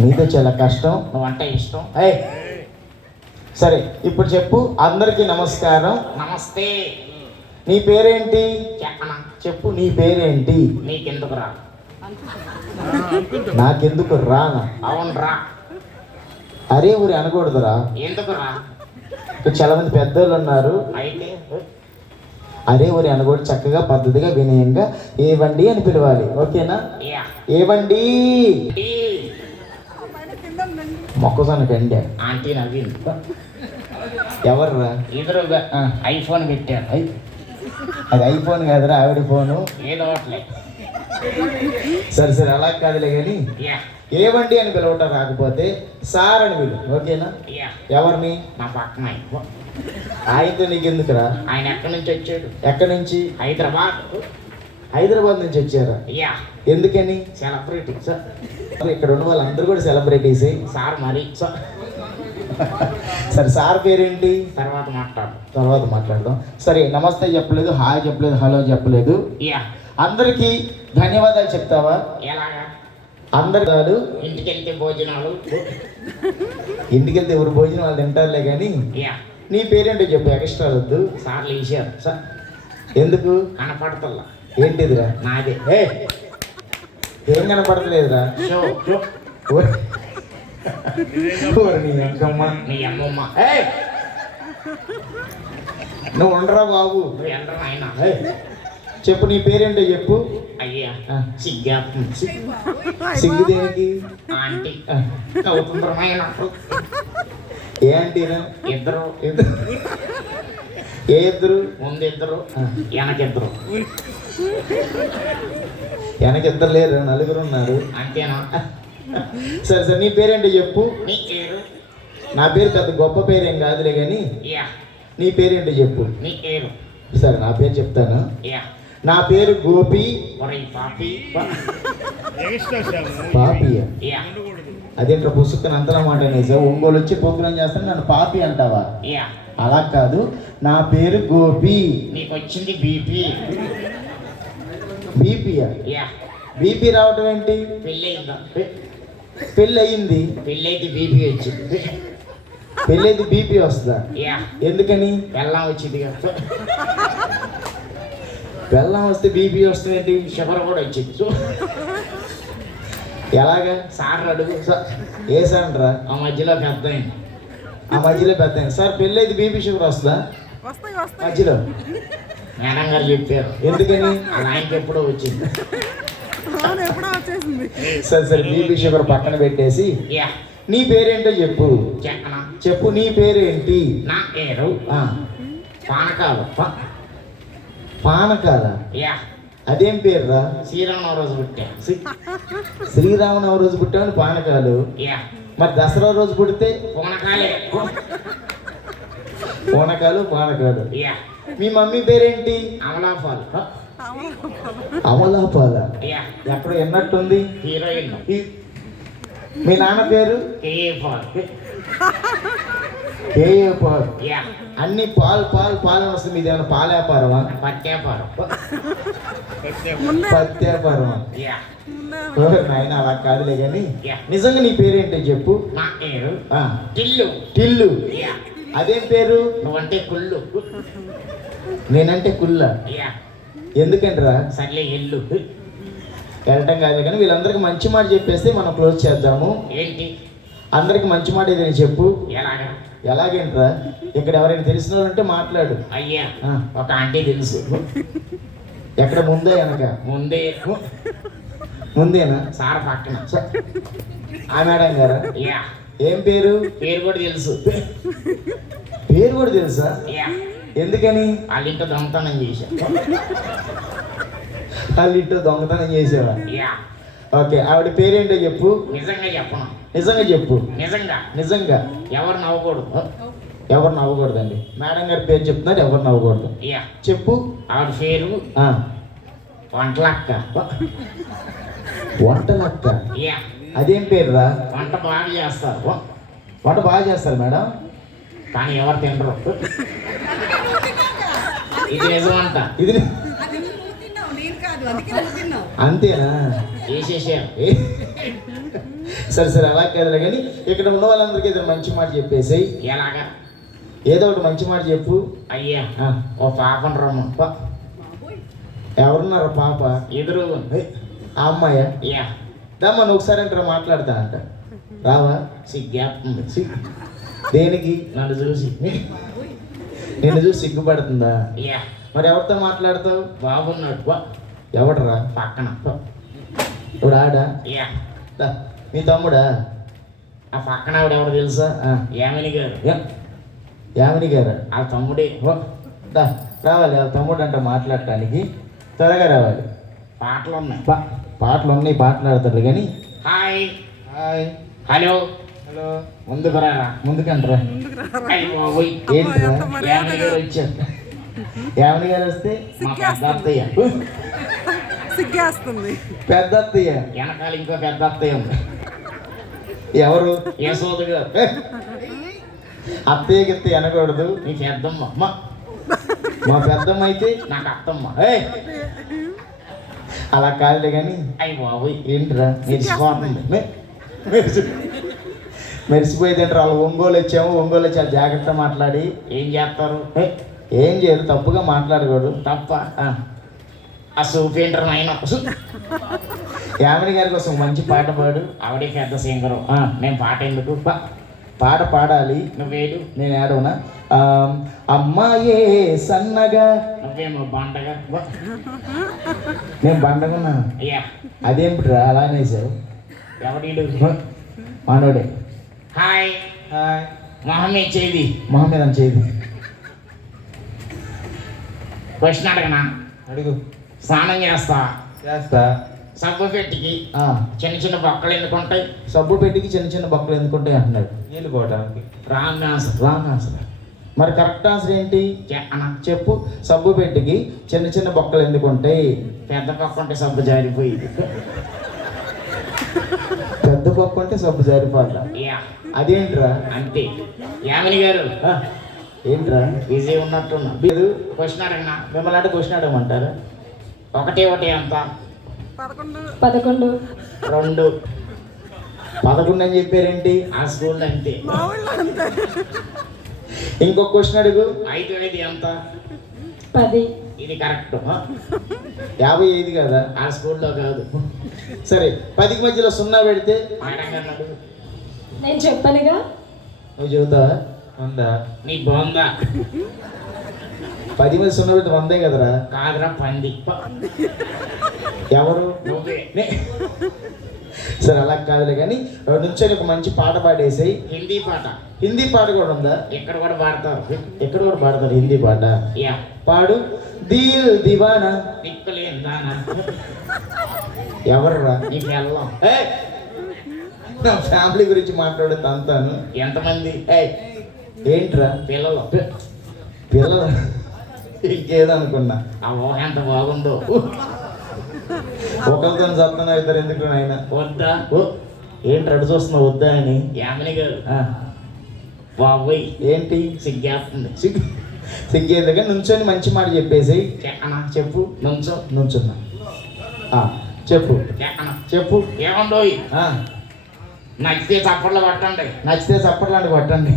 నీతో చాలా కష్టం, నువ్వంటే ఇష్టం. ఏయ్ సరే ఇప్పుడు చెప్పు. అందరికీ నమస్కారం. నమస్తే. నీ పేరేంటి చెప్పనా? చెప్పు. నీ పేరేంటి? నీకెందుకు రా? నాకెందుకు రానా? అవును రా. అరే ఊరి అనకూడదురా. ఎందుకు రా? ఇక్కడ చాలా మంది పెద్దోళ్ళు ఉన్నారు. అయితే అరే ఊరి అనకూడదు. చక్కగా పద్ధతిగా వినయంగా ఏవండి అని పిలవాలి. ఓకేనా? యా. ఏవండి. ఈ మొక్కసానికి అండి. ఆంటీ నవ్వింది. ఎవర్రా? ఎదురుగా ఐఫోన్ పెట్టారు. అది ఐఫోన్ కాదురా, ఆవిడ ఫోను. ఏదో ఒకట్లే. సరే సరే అలా కాదులే కానీ యా. ఏవండి అని పిలవటం రాకపోతే సార్ అని పిలువు. ఓకేనా? యా. ఎవరిని? నా పక్కన ఆయనతో నీకెందుకురా? ఆయన ఎక్కడి నుంచి వచ్చాడు? ఎక్కడి నుంచి? హైదరాబాద్. హైదరాబాద్ నుంచి వచ్చారా? యా. ఎందుకని? సెలబ్రిటీ. ఇక్కడ ఉన్న వాళ్ళందరూ కూడా సెలబ్రిటీసే. సార్ మరి సరే సార్ పేరేంటి? తర్వాత మాట్లాడు. తర్వాత మాట్లాడదాం. సరే నమస్తే చెప్పలేదు, హాయ్ చెప్పలేదు, హలో చెప్పలేదు. యా. అందరికీ ధన్యవాదాలు చెప్తావా? ఎలాగా? అందరు కాదు, ఇంటికి వెళ్తే భోజనాలు. ఇంటికి వెళ్తే ఎవరు భోజనం వాళ్ళు తింటారులే కానీ యా. నీ పేరేంటో చెప్పు. ఎక్స్ట్రా వద్దు. సార్లు వేసారు. ఎందుకు? కనపడతల్లా. ఏంటిదిరా? నాదే. ఏం కనపడతలేదురా? Show show. నీ అంకమ్మ. నీ అమ్మమ్మ. నువ్వు ఉండరా బాబు. నువ్వు ఎండ్రా నాయన. చెప్పు. నీ పేరేంటో చెప్పు. అయ్యా సిగ్గా. సిగ్గు దేనికి? ఆంటీ నవ్వుతుండ్రు నాయన. ఏ ఆంటీరా? ఇద్దరు. ఏ ఇద్దరు? ముందు ఇద్దరు, వెనకిద్దరు. వెనకిద్దరు లేరు, నలుగురు ఉన్నారు. అంతేనా? సరే సరే నీ పేరేంటో చెప్పు. నీ పేరు? నా పేరు పెద్ద గొప్ప పేరేం కాదులే కానీ యా. నీ పేరేంటో చెప్పు. నీ పేరు? సరే నా పేరు చెప్తాను. యా. నా పేరు గోపి. ఒరే పాపి. పాపియా? యా. అదేంట్రా పుసుక్కని అంతలా మాట అనేసా? ఒంగోలు వచ్చి ప్రోగ్రాం చేస్తాను నన్ను పాపి అంటావా? యా. అలా కాదు, నా పేరు గోపి. నీకు వచ్చింది బీపీ. బీపీయా? యా. బీపీ రావటం ఏంటి? పెళ్ళయిందా? పెళ్ళి అయ్యింది. పెళ్ళైతే బీపీ వచ్చింది. పెళ్ళైతే బీపీ వస్తుందా? యా. ఎందుకని? బెల్లం వచ్చింది కదా. బెల్లం వస్తే బీపీ వస్తుందేంటి? షుగర్ కూడా వచ్చింది. ఎలాగా? సార్లు అడుగు. ఏ సాండ్రా? ఆ మధ్యలో పెద్ద అయింది. ఆ మధ్యలో పెద్ద సార్ పెళ్ళి అయితే బీపీ షుగర్ వస్తుందా మధ్యలో? మేడం గారు చెప్పారు. ఎందుకని? అది ఆయనకి ఎప్పుడో వచ్చింది. సరే సరే బీపీ షుగర్ పక్కన పెట్టేసి యా. నీ పేరేంటో చెప్పు. చెప్పనా? చెప్పు. నీ పేరేంటి? నా పేరు పానకాలు. పానకాల? యా. అదేం పేరురా? శ్రీరామ రోజు పుట్టా. శ్రీరామనవమి రోజు పుట్టామని పానకాలు. యా. మరి దసరా రోజు పుడితే పూనకాలే. పూనకాలు పానకాలు. యా. మీ మమ్మీ పేరేంటి? అమలాపాలు. అమలాపాల? యా. ఎక్కడ ఎన్నట్టుంది? హీరోయిన్. మీ నాన్న పేరు? KA Paul. KA Paul. Yeah. అన్ని పాలు పాలు పాలు వస్తుంది. మీది ఏమైనా పాల వ్యాపారమా? పట్టేపారు. పత్తి వ్యాపారమా? యా. నాయన అలా కాదులే కానీ యా. నిజంగా నీ పేరేంటో చెప్పు. నా పేరు ఆ, టిల్లు. టిల్లు? యా. అదేం పేరు? నువ్వంటే కుళ్ళు. నేనంటే కుల్ల. యా. ఎందుకంటరా? సర్లే ఎల్లు. వెళ్ళటం కాదు కానీ వీళ్ళందరికీ మంచి మాట చెప్పేస్తే మనం క్లోజ్ చేద్దాము. ఏంటి? అందరికి మంచి మాట ఏదైనా చెప్పు. ఎలాగా? ఎలాగేంట్రా? ఇక్కడ ఎవరైనా తెలిసిన వాళ్ళు ఉంటే మాట్లాడు. అయ్యా ఆ. ఒక ఆంటీ తెలుసు. ఎక్కడ ముందే వెనక? ముందే. ముందేనా? సార్ పక్కన. ఆ మేడం గారా? యా. ఏం పేరు? పేరు కూడా తెలుసు. పేరు కూడా తెలుసా? యా. ఎందుకని? వాళ్ళ ఇంట్లో దొంగతనం చేశా. వాళ్ళ ఇంట్లో దొంగతనం చేసేవా? యా. ఓకే. ఆవిడ పేరేంటో చెప్పు. నిజంగా చెప్పను. నిజంగా చెప్పు. నిజంగా. నిజంగా? ఎవరు నవ్వకూడదు. ఎవరు నవ్వకూడదండి. మేడం గారి పేరు చెప్తున్నారు, ఎవరు నవ్వకూడదు. యా. చెప్పు. ఆవిడ పేరు వంటలక్క. వంటలక్క? యా. అదేం పేరురా? వంట బాగా చేస్తారు. వంట బాగా చేస్తారు మేడం, కానీ ఎవరు తినరు. ఇది నిజమంట. ఇది అంతేనా? వేసేసారు. సరే సరే అలా కాదులే కానీ ఇక్కడ ఉన్న వాళ్ళందరికీ ఏదో మంచి మాట చెప్పేసి ఎలాగా? ఏదో ఒకటి మంచి మాట చెప్పు. అయ్యా ఆ, ఓ పాపను రమ్ము. ఎవరున్నారు పాప? ఎదురు. ఏయ్, ఆ అమ్మాయ అయ్యా దమ్మా నువ్వు ఒకసారి అంటారా మాట్లాడతా అంట. రావా? సిగ్గేస్తుంది. దేనికి? నన్ను చూసి. నిన్ను చూసి సిగ్గుపడుతుందా? అయ్యా మరి ఎవరితో మాట్లాడతావు? బాగున్నాడు. ఎవడరా? పక్కన. ఇప్పుడు ఆడా? అయ్యా దా, మీ తమ్ముడా? ఆ పక్కన ఆవిడ ఎవరు తెలుసా? ఆ, యామిని గారు. యామిని గారు. ఆ తమ్ముడే. ఓ, దా రావాలి వాళ్ళ తమ్ముడు అంట మాట్లాడటానికి. త్వరగా రావాలి. పాటలు ఉన్నాయి. పాటలు ఉన్నాయి, పాటలాడతారు కానీ. Hi hi. Hello hello. ముందుకు రారా. ముందుకంటరా. అయ్య బాబోయ్. ఏంట్రా? యామిని గారు వచ్చారు. యామిని గారు వస్తే మా పెద్ద అత్తయ్య. సిగ్గేస్తుంది. పెద్ద అత్తయ్య. వెనకాల ఇంకో పెద్ద అత్తయ్య ఉంది. ఎవరు? యశోద గారు. అత్తయ్యకి ఎత్తే అనకూడదు. నీ పెద్దమ్మ. మా పెద్దమ్మ అయితే నాకు అత్తమ్మ. ఏయ్, అలా కాదులే కానీ. అయ్య బాబోయ్. ఏంట్రా? మెరిసిపోతుంది. మెరిసిపోయేదేంట్రా? వాళ్ళు ఒంగోలు వచ్చాము, ఒంగోలు వచ్చి చాలా జాగ్రత్త మాట్లాడి. ఏం చేస్తారు? ఏయ్, ఏం చేయదు, తప్పుగా మాట్లాడకూడదు. తప్ప. ఆ, ఆ సూపేంటర్ నాయన. యామిని గారి కోసం మంచి పాట పాడు. ఆవిడే పెద్ద సింగరు. ఆ, నేను పాట ఎందుకు? పాట పాడాలి. నువ్వేడు. నేను ఏడవనా? అమ్మాయే సన్నగా. నువ్వేమో బండగా. నేను బండగున్నా. అయ్యా అదేంటిరా అలా అనేసావు? ఎవడీడు? మానవుడే. Hi hi. మొహమ్మే చేది. మొహం మీద చేయదు. క్వశ్చన్ అడగనా? అడుగు. స్నానం చేస్తా. చేస్తా. సబ్బు పెట్టికి ఆ, చిన్న చిన్న బొక్కలు ఎందుకుంటాయి? సబ్బు పెట్టికి చిన్న చిన్న బొక్కలు ఎందుకుంటాయి అంటున్నాడు. నీళ్ళు పోవటానికి. Wrong answer. Wrong answer. మరి కరెక్ట్ ఆన్సర్ ఏంటి? అన్న చెప్పు. సబ్బు పెట్టికి చిన్న చిన్న బొక్కలు ఎందుకుంటాయి? పెద్ద బొక్క ఉంటే సబ్బు జారిపోయింది. పెద్ద బొక్క అంటే సబ్బు జారిపోద్దా? యా అదేంట్రా? అంతే. యామిని గారు ఆ, ఏంట్రా? బిజీ ఉన్నట్టున్నా. లేదు. క్వశ్చన్ అడగనా? మిమ్మల్ని అంటే క్వశ్చన్ అడగమంటారా? ఒకటి ఎంత? 11 2. 11 అని చెప్పారేంటి? ఆ స్కూల్ అంతే. మా ఊళ్ళో అంతే. ఇంకొక క్వశ్చన్ అడుగు. 5 అనేది ఎంత? 10 ఇది కరెక్ట్. 55 కదా? ఆ స్కూల్లో కాదు. సరే 10కి మధ్యలో 0 పెడితే? మేడం గారు అడుగు. నేను చెప్పనుగా. నువ్వు చెబుతావా? ఉందా? నీ బోందా 10 మీద 0 పెడితే 100 కదరా? కాదురా పంది. ఎవరు? నువ్వే. సరే అలా కాదులే కానీ నుంచొని ఒక మంచి పాట పాడేసాయి. హిందీ పాట. హిందీ పాట కూడా ఉందా? ఇక్కడ కూడా పాడతారు. ఎక్కడ కూడా పాడతారు హిందీ పాట. యా పాడు. దిల్ దివానా. దిక్కులేం దానా. ఎవర్రా? నీకు వెళ్ళాం. ఏయ్! నా ఫ్యామిలీ గురించి మాట్లాడే తంతాను. ఎంతమంది? ఏయ్! ఏంట్రా? పిల్లలు. పిల్లలు ఇంకేదనుకున్నా. ఆ ఊహ ఎంత బాగుందో. ఒకరితో చెప్తున్నా ఇద్దరు ఎందుకు ఆయన? వద్దా? ఓ, ఏంటి అడు చూస్తున్నావు వద్దా అని? యామిని గారు ఆ, బాబోయ్ ఏంటి? సిగ్గేస్తుంది. సిగ్గేది కానీ నుంచొని మంచి మాట చెప్పేసి. చెక్కనా చెప్పు. నుంచో. నుంచున్నా. ఆ, చెప్పు. చెక్కనా చెప్పు. ఏమండోయ్ ఆ, నచ్చితే చప్పట్లు పట్టండి. నచ్చితే చప్పట్లాంటి కొట్టండి.